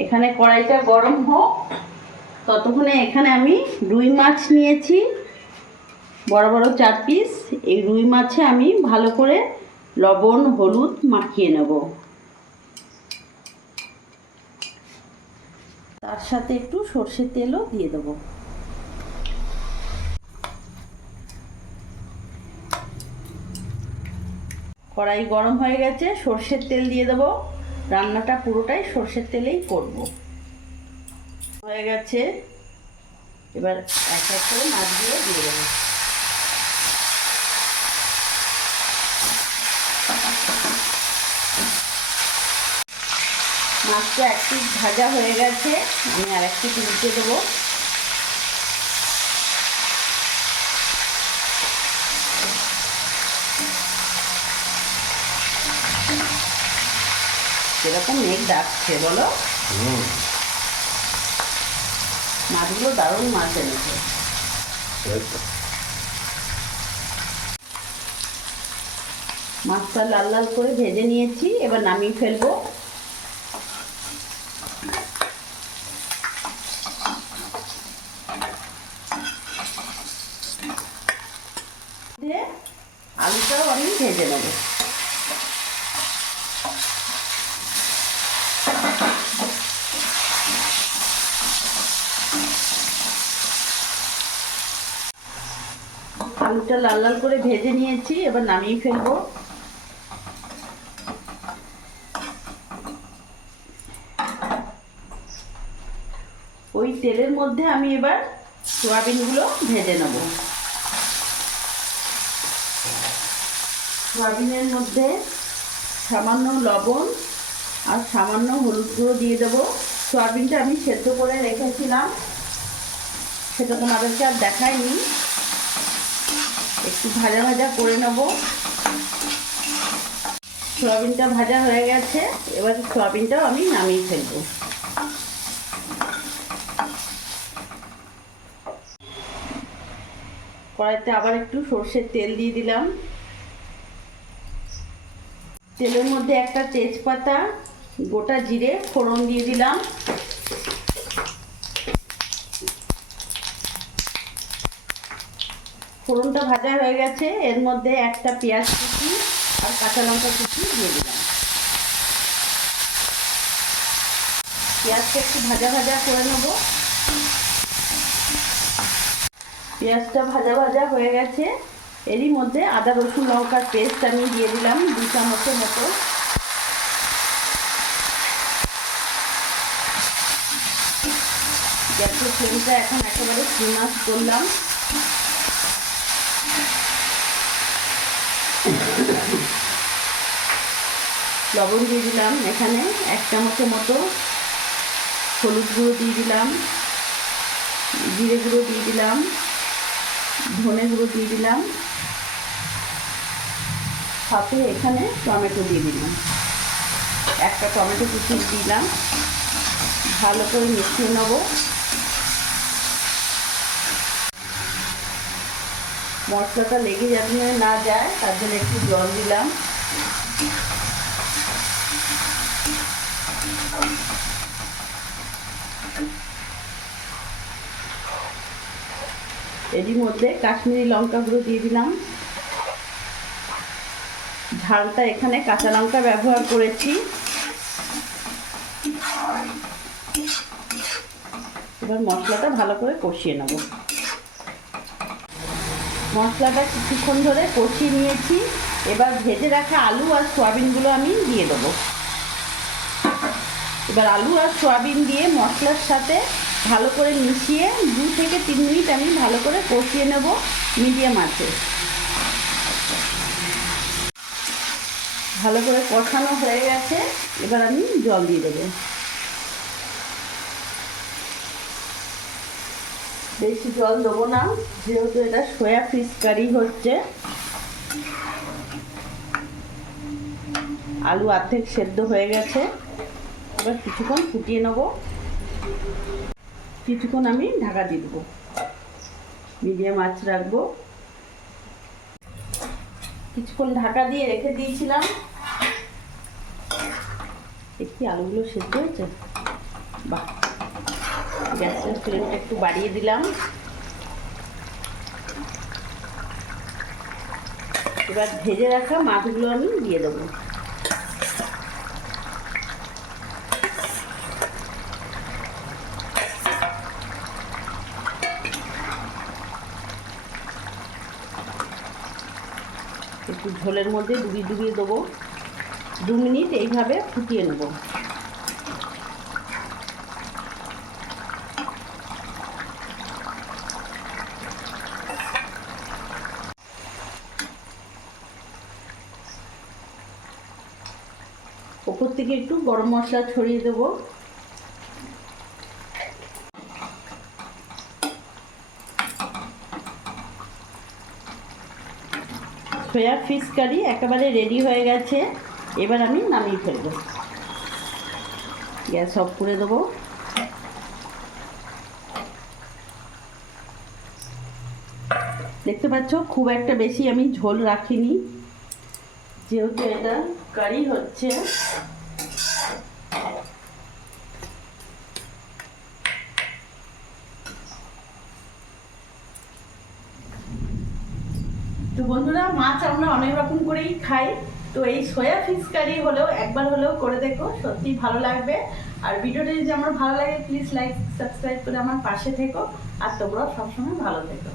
এখানে কড়াইটা গরম হোক, ততক্ষণে এখানে আমি রুই মাছ নিয়েছি বড় বড় 4 পিস। এই রুই মাছে আমি ভালো করে লবণ হলুদ মাখিয়ে নেব। তার সাথে একটু সর্ষের তেলও দিয়ে দেবো। কড়াই গরম হয়ে গেছে, সর্ষের তেল দিয়ে দেবো। রান্নাটা পুরোটাই সর্ষের তেলেই করব। হয়ে গেছে, এবার এক এক করে মাছগুলো দিয়ে দেবো। মাছটা এক পিস ভাজা হয়ে গেছে, আমি আর একটু উল্টে দেবো। সেরকম মেঘ ডাকছে বলো। মাছগুলো দারুণ মাছ এনেছে। মাছটা লাল লাল করে ভেজে নিয়েছি, এবার নামিয়ে ফেলবো। আলুটাও আমি ভেজে নেব। আলুটা লাল লাল করে ভেজে নিয়েছি, এবার নামিয়ে ফেলবো। ওই তেলের মধ্যে আমি এবার সয়াবিনগুলো ভেজে নেব। সয়াবিনের মধ্যে সামান্য লবণ আর সামান্য হলুদ গুঁড়ো দিয়ে দেবো। সয়াবিনটা আমি সেদ্ধ করে রেখেছিলাম, সেটা তোমাদেরকে আর দেখাইনি। একটু ভাজা ভাজা করে নেব। সয়াবিনটা ভাজা হয়ে গেছে, এবার সয়াবিনটাও আমি নামিয়ে ফেলবো। কড়াইতে আবার একটু সর্ষের তেল দিয়ে দিলাম। তেলের মধ্যে একটা তেজপাতা, গোটা জিরে ফোড়ন দিয়ে দিলাম। ফোড়নটা ভাজা হয়ে গেছে, এর মধ্যে একটা পেঁয়াজ কুচি আর কাঁচা লঙ্কা কুচি দিয়ে দিলাম। পেঁয়াজটা একটু ভাজা ভাজা করে নেব। পেঁয়াজটা ভাজা ভাজা হয়ে গেছে, এরই মধ্যে আদা রসুন লঙ্কার পেস্ট আমি দিয়ে দিলাম 2 চামচের মতো। গ্যাসের ফ্লেমটা এখন একেবারে সিম আঁচ করলাম। লবণ দিয়ে দিলাম এখানে 1 চামচের মতো, হলুদ গুঁড়ো দিয়ে দিলাম, জিরে গুঁড়ো দিয়ে দিলাম, ধনে গুঁড়ো দিয়ে দিলাম, সাথে এখানে টমেটো দিয়ে দিলাম। একটা টমেটো কুচি দিলাম, ভালো করে মিশিয়ে নেব। মশলাটা লেগে যাতে না যায় তার জন্য একটু জল দিলাম। এরই মধ্যে কাশ্মীরি লঙ্কা গুঁড়ো দিয়ে দিলাম। ঝালটা এখানে কাঁচা লঙ্কা ব্যবহার করেছি। এবার মশলাটা ভালো করে কষিয়ে নেব। মশলাটা কিছুক্ষণ ধরে কষিয়ে নিয়েছি, এবার ভেজে রাখা আলু আর সয়াবিনগুলো আমি দিয়ে দেবো। এবার আলু আর সয়াবিন দিয়ে মশলার সাথে ভালো করে মিশিয়ে 2 থেকে 3 মিনিট আমি ভালো করে কষিয়ে নেব মিডিয়াম আঁচে। ভালো করে কষানো হয়ে গেছে, এবার আমি জল দিয়ে দেবো। বেশি জল দেবো না, যেহেতু এটা সয়া ফিশ কারি হচ্ছে। আলু অর্ধেক সেদ্ধ হয়ে গেছে, এবার কিছুক্ষণ ফুটিয়ে নেব। কিছুক্ষণ আমি ঢাকা দিয়ে দেবো, মিডিয়াম আঁচ রাখবো। কিছুক্ষণ ঢাকা দিয়ে রেখে দিয়েছিলাম। দেখি আলুগুলো সেদ্ধ হয়েছে। বাহ, গ্যাসের ফ্লেমটা একটু বাড়িয়ে দিলাম। এবার ভেজে রাখা মাছগুলো আমি দিয়ে দেবো। একটু ঝোলের মধ্যে ডুবিয়ে ডুবিয়ে দেবো। 2 মিনিট এইভাবে ফুটিয়ে নেব। ওপর থেকে একটু গরম মশলা ছড়িয়ে দেবো। সয়া ফিশ কারি একেবারে রেডি হয়ে গেছে। এবার আমি নামিয়ে ফেলবো। গ্যাস অফ করে দেবো। দেখতে পাচ্ছ খুব একটা বেশি আমি ঝোল রাখিনি, যেহেতু এটা কারি হচ্ছে। তো বন্ধুরা, মাছ আমরা অনেক রকম করেই খাই, তো এই সয়া ফিশ কারি হলেও একবার হলেও করে দেখো, সত্যি ভালো লাগবে। আর ভিডিওটা যদি আমার ভালো লাগে প্লিজ লাইক সাবস্ক্রাইব করে আমার পাশে থেকো। আর তোমরাও সবসময় ভালো থেকো।